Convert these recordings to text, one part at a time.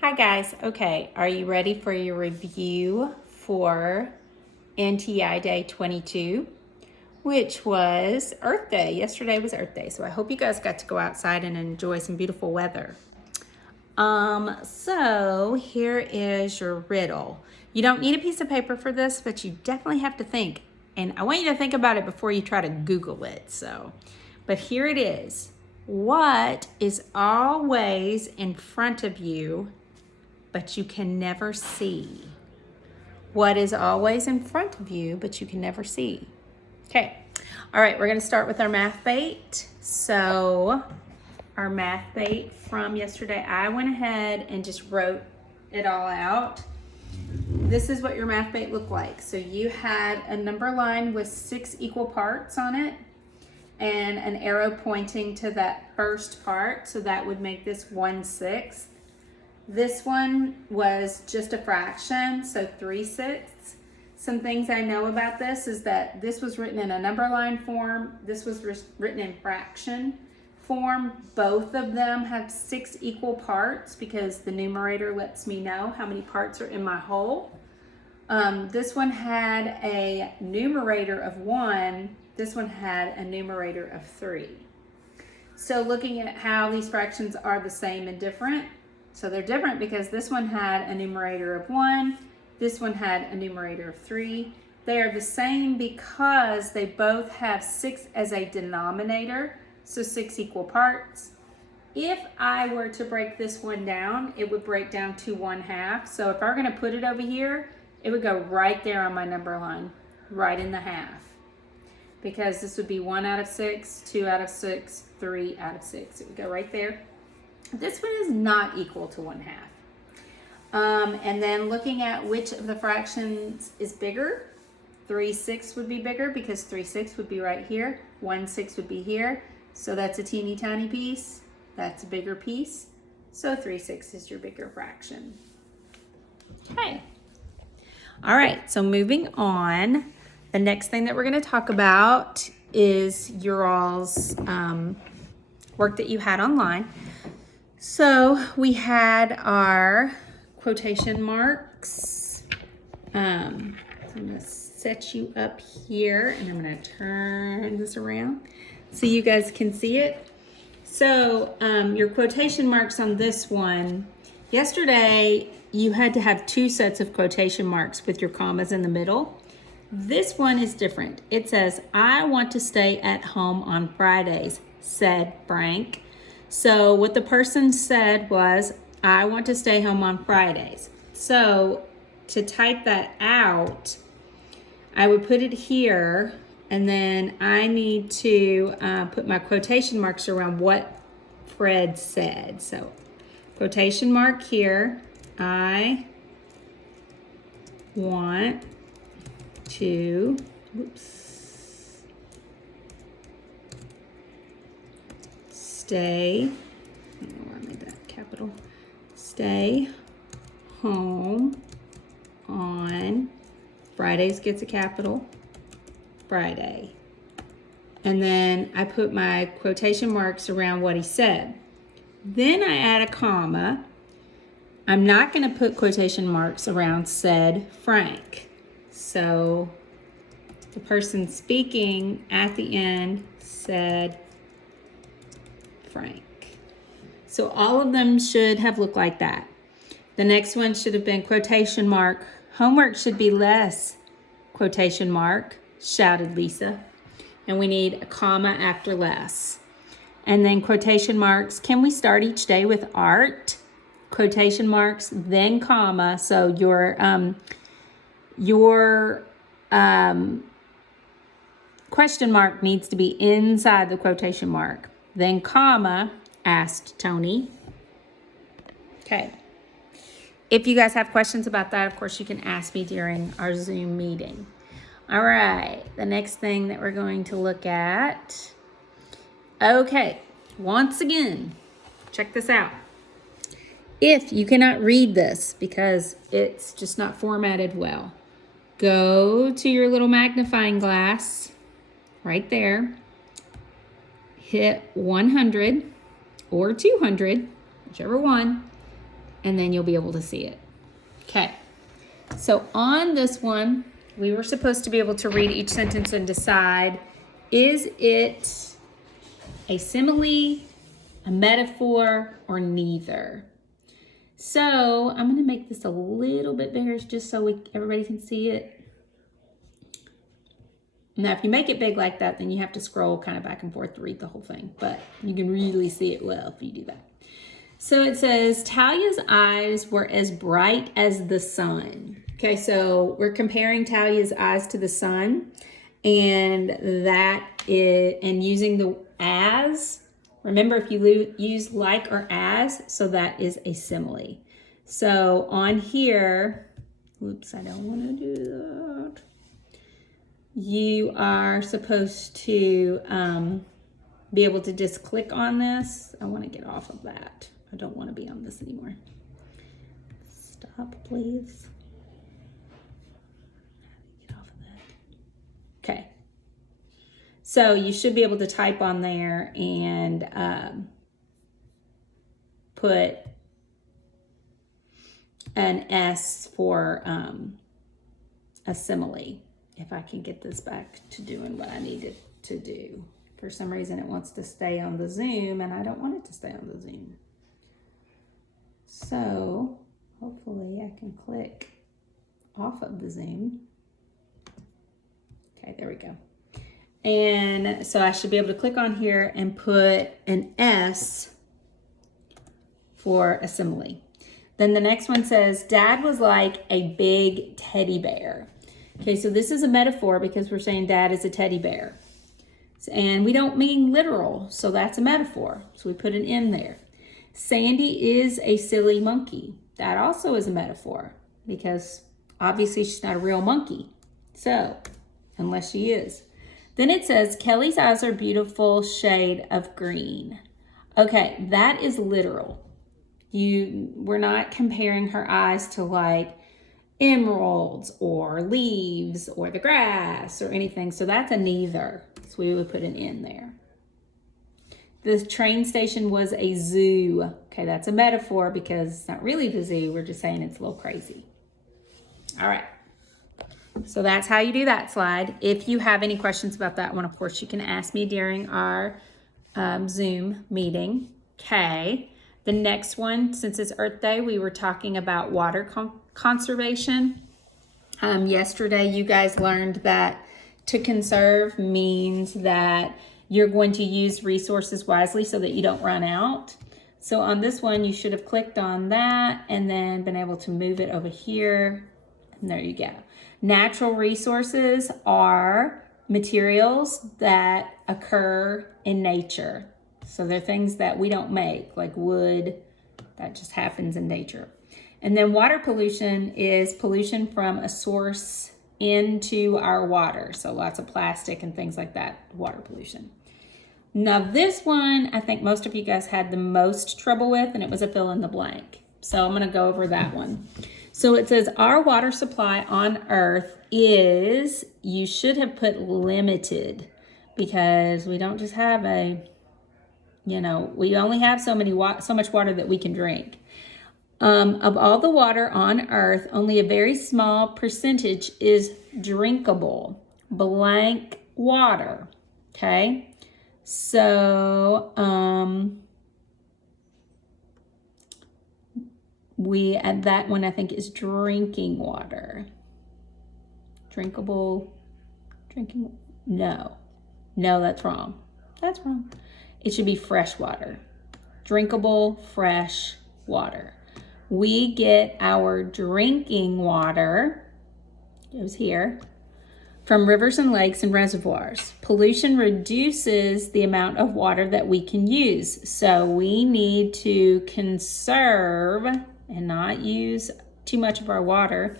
Hi guys, okay, are you ready for your review for NTI Day 22, which was Earth Day. Yesterday was Earth Day, so I hope you guys got to go outside and enjoy some beautiful weather. So here is your riddle. You don't need a piece of paper for this, but you definitely have to think. And I want you to think about it before you try to Google it, But here it is. What is always in front of you but you can never see? What is always in front of you, but you can never see? Okay. All right, we're going to start with our math bait. So our math bait from yesterday, I went ahead and just wrote it all out. This is what your math bait looked like. So you had a number line with 6 equal parts on it and an arrow pointing to that first part. So that would make this 1/6. This one was just a fraction, so 3/6. Some things I know about this is that this was written in a number line form. This was written in fraction form. Both of them have 6 equal parts because the numerator lets me know how many parts are in my whole. This one had a numerator of 1. This one had a numerator of 3. So looking at how these fractions are the same and different, so they're different because this one had a numerator of 1, this one had a numerator of 3. They are the same because they both have 6 as a denominator, so 6 equal parts. If I were to break this one down, it would break down to 1/2. So if I were going to put it over here, it would go right there on my number line, right in the half. Because this would be 1 out of 6, 2 out of 6, 3 out of 6. It would go right there. This one is not equal to 1/2. And then looking at which of the fractions is bigger, 3/6 would be bigger because 3/6 would be right here. 1/6 would be here. So that's a teeny tiny piece. That's a bigger piece. So 3/6 is your bigger fraction. Okay. All right, so moving on. The next thing that we're going to talk about is your all's work that you had online. So we had our quotation marks. I'm going to set you up here and I'm going to turn this around so you guys can see it. So your quotation marks on this one, yesterday you had to have 2 sets of quotation marks with your commas in the middle. This one is different. It says, "I want to stay at home on Fridays," said Frank. So what the person said was, "I want to stay home on Fridays." So to type that out, I would put it here, and then I need to put my quotation marks around what Fred said. So quotation mark here, "I want to," stay, I don't know why I made that capital, "stay home on Fridays," gets a capital, Friday. And then I put my quotation marks around what he said. Then I add a comma. I'm not going to put quotation marks around "said Frank." So the person speaking at the end said Frank. So all of them should have looked like that. The next one should have been quotation mark. "Homework should be less," quotation mark, shouted Lisa. And we need a comma after less. And then quotation marks, "Can we start each day with art?" Quotation marks, then comma. So your question mark needs to be inside the quotation mark. Then comma, asked Tony. Okay. If you guys have questions about that, of course, you can ask me during our Zoom meeting. All right, the next thing that we're going to look at. Okay, once again, check this out. If you cannot read this because it's just not formatted well, go to your little magnifying glass right there, hit 100 or 200, whichever one, and then you'll be able to see it. Okay, so on this one, we were supposed to be able to read each sentence and decide, is it a simile, a metaphor, or neither? So I'm going to make this a little bit bigger just so everybody can see it. Now, if you make it big like that, then you have to scroll kind of back and forth to read the whole thing, but you can really see it well if you do that. So it says, Talia's eyes were as bright as the sun. Okay, so we're comparing Talia's eyes to the sun, and using the as. Remember, if you use like or as, so that is a simile. So on here, whoops, I don't want to do that. You are supposed to be able to just click on this. I want to get off of that. I don't want to be on this anymore. Stop, please. Get off of that. Okay. So you should be able to type on there and put an S for a simile. If I can get this back to doing what I need it to do. For some reason, it wants to stay on the Zoom, and I don't want it to stay on the Zoom. So hopefully I can click off of the Zoom. Okay, there we go. And so I should be able to click on here and put an S for a simile. Then the next one says, Dad was like a big teddy bear. Okay, so this is a metaphor because we're saying Dad is a teddy bear. And we don't mean literal, so that's a metaphor. So we put an N there. Sandy is a silly monkey. That also is a metaphor because obviously she's not a real monkey. So, unless she is. Then it says, Kelly's eyes are a beautiful shade of green. Okay, that is literal. We're not comparing her eyes to like emeralds or leaves or the grass or anything. So that's a neither. So we would put an N there. The train station was a zoo. Okay, that's a metaphor because it's not really the zoo. We're just saying it's a little crazy. All right. So that's how you do that slide. If you have any questions about that one, of course, you can ask me during our Zoom meeting. Okay. The next one, since it's Earth Day, we were talking about water conservation. Yesterday, you guys learned that to conserve means that you're going to use resources wisely so that you don't run out. So on this one, you should have clicked on that and then been able to move it over here. And there you go. Natural resources are materials that occur in nature. So they're things that we don't make, like wood, that just happens in nature. And then water pollution is pollution from a source into our water. So lots of plastic and things like that, water pollution. Now this one, I think most of you guys had the most trouble with, and it was a fill in the blank. So I'm gonna go over that one. So it says our water supply on Earth is, you should have put limited because we don't just have we only have so much water that we can drink. Of all the water on Earth, only a very small percentage is drinkable, blank water, okay? So, at that one, I think is drinking water. No, that's wrong. That's wrong. It should be fresh water. Drinkable, fresh water. We get our drinking water, goes here, from rivers and lakes and reservoirs. Pollution reduces the amount of water that we can use. So we need to conserve and not use too much of our water.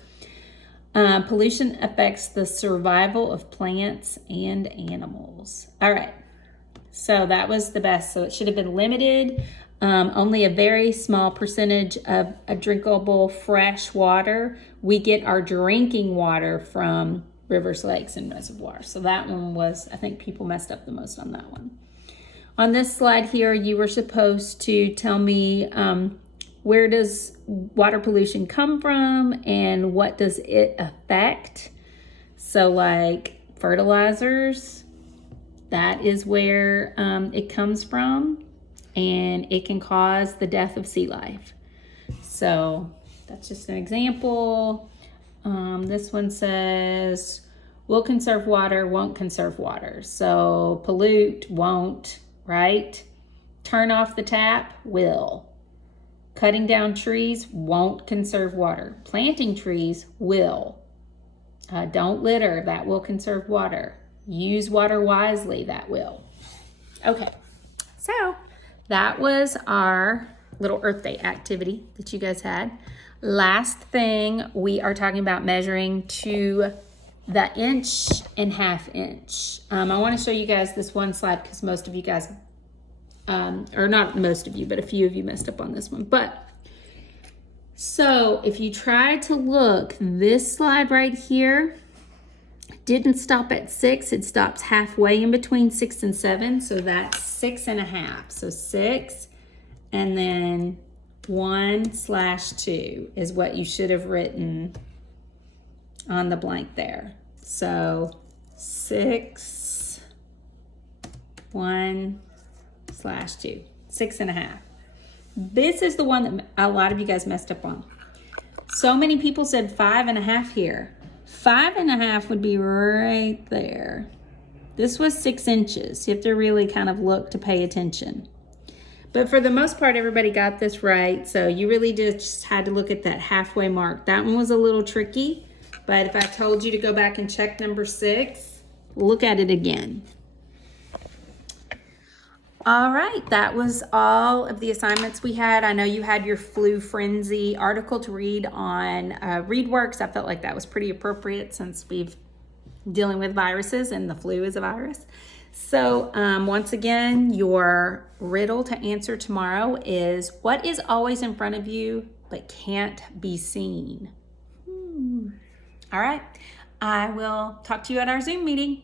Pollution affects the survival of plants and animals. All right, so that was the best. So it should have been limited. Only a very small percentage of a drinkable fresh water. We get our drinking water from rivers, lakes, and reservoirs. So that one was, I think people messed up the most on that one. On this slide here, you were supposed to tell me where does water pollution come from and what does it affect? So like fertilizers, that is where it comes from, and it can cause the death of sea life. So that's just an example. This one says, will conserve water, won't conserve water. So pollute, won't, right? Turn off the tap, will. Cutting down trees won't conserve water. Planting trees will. Don't litter, that will conserve water. Use water wisely, that will. Okay, so that was our little Earth Day activity that you guys had. Last thing, we are talking about measuring to the inch and half inch. I want to show you guys this one slide because most of you guys, or not most of you, but a few of you messed up on this one. But so if you try to look, this slide right here didn't stop at 6. It stops halfway in between 6 and 7. So that's 6.5. So 6 and then 1/2 is what you should have written on the blank there. So 6, 1/2, 6.5. This is the one that a lot of you guys messed up on. So many people said 5.5 here. 5.5 would be right there. This was 6 inches. You have to really kind of look to pay attention. But for the most part, everybody got this right. So you really just had to look at that halfway mark. That one was a little tricky, but if I told you to go back and check number 6, look at it again. All right, that was all of the assignments we had. I know you had your flu frenzy article to read on ReadWorks. I felt like that was pretty appropriate since we've dealing with viruses and the flu is a virus. So once again, your riddle to answer tomorrow is, what is always in front of you but can't be seen? All right, I will talk to you at our Zoom meeting.